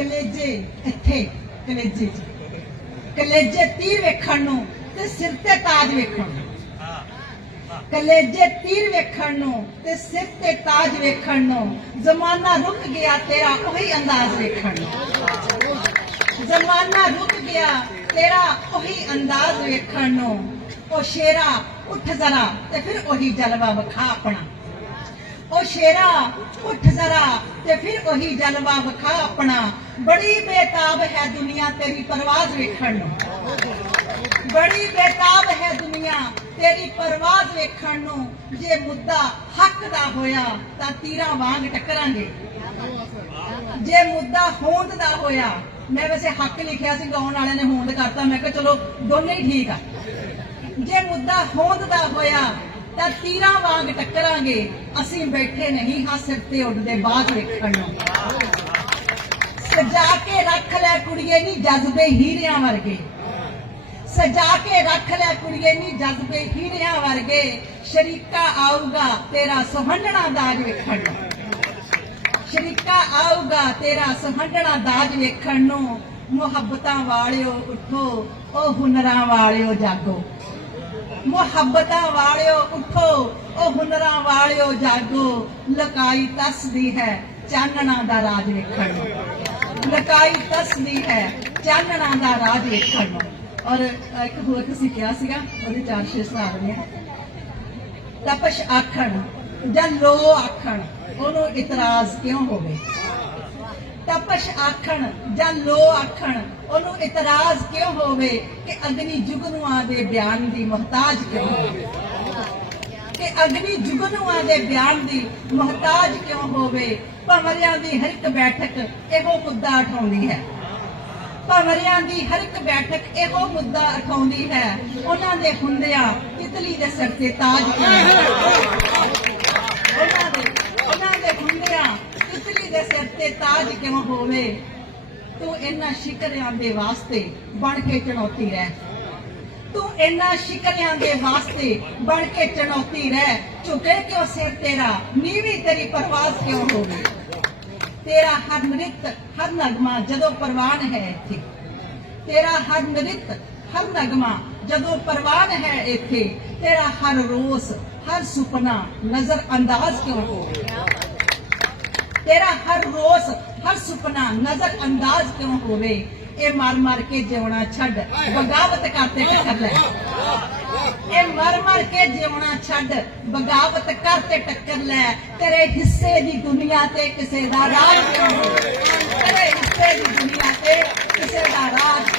ਕਲੇਜੇ ਇੱਥੇ, ਕਲੇਜੇ। ਕਲੇਜੇ ਤੀਰ ਵੇਖਣ ਨੂੰ ਤੇ ਸਿਰ ਤੇ ਤਾਜ ਵੇਖਣ ਨੂੰ। ਕਲੇਜੇ ਤੀਰ ਵੇਖਣ ਨੂੰ ਤੇ ਸਿਰ ਤੇ ਤਾਜ ਵੇਖਣ ਨੂੰ। ਜ਼ਮਾਨਾ ਰੁਕ ਗਿਆ ਤੇਰਾ ਉਹੀ ਅੰਦਾਜ਼ ਵੇਖਣ ਨੂੰ। ਜ਼ਮਾਨਾ ਰੁਕ ਗਿਆ ਤੇਰਾ ਉਹੀ ਅੰਦਾਜ਼ ਵੇਖਣ ਨੂੰ। ਉਹ ਸ਼ੇਰਾ ਉੱਠ ਜ਼ਰਾ ਤੇ ਫਿਰ ਉਹੀ ਜਲਵਾ ਵਿਖਾ ਆਪਣਾ। ਉਹ ਸ਼ੇਰਾ, ਉੱਠ ਜ਼ਰਾ ਤੇ ਫਿਰ ਉਹੀ ਜਲਵਾ ਵਿਖਾ ਆਪਣਾ। ਬੜੀ ਬੇਤਾਬ ਹੈ ਦੁਨੀਆ ਤੇਰੀ ਪਰਵਾਜ਼ ਵੇਖਣ ਨੂੰ। ਬੜੀ ਬੇਤਾਬ ਹੈ ਦੁਨੀਆ ਤੇਰੀ ਪਰਵਾਜ਼ ਵੇਖਣ ਨੂੰ। ਜੇ ਮੁੱਦਾ ਹੱਕ ਦਾ ਹੋਇਆ ਤਾਂ ਤੀਰਾਂ ਵਾਂਗ ਟੱਕਰਾਂਗੇ। ਜੇ ਮੁੱਦਾ ਹੋਂਦ ਦਾ ਹੋਇਆ, ਮੈਂ ਵੈਸੇ ਹੱਕ ਲਿਖਿਆ ਸੀ, ਗਾਉਣ ਵਾਲਿਆਂ ਨੇ ਹੋਂਦ ਕਰਤਾ, ਮੈਂ ਕਿਹਾ ਚਲੋ ਦੋਨੇ ਹੀ ਠੀਕ ਆ। ਜੇ ਮੁੱਦਾ ਹੋਂਦ ਦਾ ਹੋਇਆ ਤਾਂ ਤੀਰਾਂ ਵਾਂਗ ਟੱਕਰਾਂਗੇ। ਅਸੀਂ ਬੈਠੇ ਨਹੀਂ ਹਾਂ ਸਿਰ ਤੇ ਉੱਡਦੇ ਬਾਅਦ ਵੇਖਣ ਨੂੰ। ਸਜਾ ਕੇ ਰੱਖ ਲੈ ਕੁੜੀਏ ਨੀ ਜਜ਼ਬੇ ਹੀਰਿਆਂ ਵਰਗੇ। ਸਜਾ ਕੇ ਰੱਖ ਲੈ ਕੁੜੀਏ ਨੀ ਜਜ਼ਬੇ ਹੀਰਿਆਂ ਵਰਗੇ। ਸ਼ਰੀਕਾ ਆਊਗਾ ਤੇਰਾ ਸੁਹੰਡਣਾ ਦਾਜ ਵੇਖਣ ਨੂੰ। ਸ਼ਰੀਕਾ ਆਊਗਾ ਤੇਰਾ ਸੁਹੰਡਣਾ ਦਾਜ ਵੇਖਣ ਨੂੰ। ਮੁਹੱਬਤਾਂ ਵਾਲਿਓ ਉੱਠੋ, ਉਹ ਹੁਨਰਾਂ ਵਾਲਿਓ ਜਾਗੋ। ਮੁਹੱਬਤਾਂ ਵਾਲਿਓ ਉੱਠੋ, ਉਹ ਹੁਨਰਾਂ ਵਾਲਿਓ ਜਾਗੋ। ਲਕਾਈ ਤਸਦੀ ਹੈ ਚਾਨਣਾ ਦਾ ਰਾਜ ਵੇਖਣ ਨੂੰ। ਲਕਾਈ ਤਸਦੀ ਹੈ ਚਾਨਣਾ ਦਾ ਰਾਜ ਵੇਖਣ ਨੂੰ। ਔਰ ਇੱਕ ਹੋਰ ਤੁਸੀਂ ਕਿਹਾ ਸੀਗਾ, ਉਹਦੇ ਚਾਰ ਛੇ ਸਵਾਲ ਨੇ। ਤਪਸ਼ ਆਖਣ ਜਾਂ ਲੋ ਆਖਣ, ਉਹਨੂੰ ਇਤਰਾਜ਼ ਕਿਉਂ ਹੋਵੇ? ਤਪਸ਼ ਆਖਣ ਜਾਂ ਲੋ ਆਖਣ, ਉਹਨੂੰ ਇਤਰਾਜ਼ ਕਿਉਂ ਹੋਵੇ ਕਿ ਅਗਨੀ ਜੁਗਨੂਆਂ ਦੇ ਬਿਆਨ ਦੀ ਮੁਹਤਾਜ ਕਿਉਂ ਹੋਵੇ? ਕਿ ਅਗਨੀ ਜੁਗਨੂਆਂ ਦੇ ਬਿਆਨ ਦੀ ਮੁਹਤਾਜ ਕਿਉਂ ਹੋਵੇ? ਭੰਵਰਿਆਂ ਦੀ ਹਰ ਇੱਕ ਬੈਠਕ ਇਹੋ ਮੁੱਦਾ ਉਠਾਉਂਦੀ ਹੈ। ਭੰਵਰਿਆਂ ਦੀ ਹਰ ਇੱਕ ਬੈਠਕ ਇਹੋ ਮੁੱਦਾ ਉਠਾਉਂਦੀ ਹੈ। ਉਹਨਾਂ ਦੇ ਹੁੰਦਿਆਂ ਤਿਤਲੀ ਦੇ ਸਿਰ ਤੇ ਤਾਜ ਕਿਉਂ ਹੈ ਉਹਨਾਂ ਦੇ ਉਹਨਾਂ ਦੇ ਹੁੰਦਿਆਂ ਤਿਤਲੀ ਦੇ ਸਿਰ ਤੇ ਤਾਜ ਕਿਉਂ ਹੋਵੇ? ਤੂੰ ਇਹਨਾਂ ਸ਼ਿਕਰਿਆਂ ਦੇ ਵਾਸਤੇ ਬਣ ਕੇ ਚੁਣੌਤੀ ਰਹਿ। ਤੂੰ ਇਹਨਾਂ ਸ਼ਿਕਰਿਆਂ ਦੇ ਵਾਸਤੇ ਬਣ ਕੇ ਚੁਣੌਤੀ ਰਹਿ। ਝੁਕੇ ਕਿਉਂ ਸਿਰ ਤੇਰਾ? ਨੀਵੀਂ ਤੇਰੀ ਪਰਵਾਜ਼ ਕਿਉਂ ਹੋਵੇ? ਤੇਰਾ ਹਰ ਨ੍ਰਿਤ, ਹਰ ਨਗਮਾ ਜਦੋਂ ਪ੍ਰਵਾਨ ਹੈ ਇੱਥੇ। ਤੇਰਾ ਹਰ ਨ੍ਰਿਤ, ਹਰ ਨਗਮਾ ਜਦੋਂ ਪਰਵਾਨ ਹੈ ਇੱਥੇ। ਤੇਰਾ ਹਰ ਰੋਸ, ਹਰ ਸੁਪਨਾ ਨਜ਼ਰ ਅੰਦਾਜ਼ ਕਿਉਂ ਹੋਵੇ? ਤੇਰਾ ਹਰ ਰੋਸ, ਹਰ ਸੁਪਨਾ ਨਜ਼ਰ ਅੰਦਾਜ਼ ਕਿਉਂ ਹੋਵੇ? ਇਹ ਮਰ ਮਰ ਕੇ ਜਿਉਣਾ ਛੱਡ, ਬਗਾਵਤ ਕਰਤੇ ਟੱਕਰ ਲੈ। ਇਹ ਮਰ ਮਰ ਕੇ ਜਿਉਣਾ ਛੱਡ, ਬਗਾਵਤ ਕਰਤੇ ਟੱਕਰ ਲੈ। ਤੇਰੇ ਹਿੱਸੇ ਦੀ ਦੁਨੀਆ ਤੇ ਕਿਸੇ ਦਾ ਰਾਜ ਕਿਉਂ ਹੋਵੇ? ਤੇਰੇ ਹਿੱਸੇ ਦੀ ਦੁਨੀਆ ਤੇ ਕਿਸੇ ਦਾ ਰਾਜ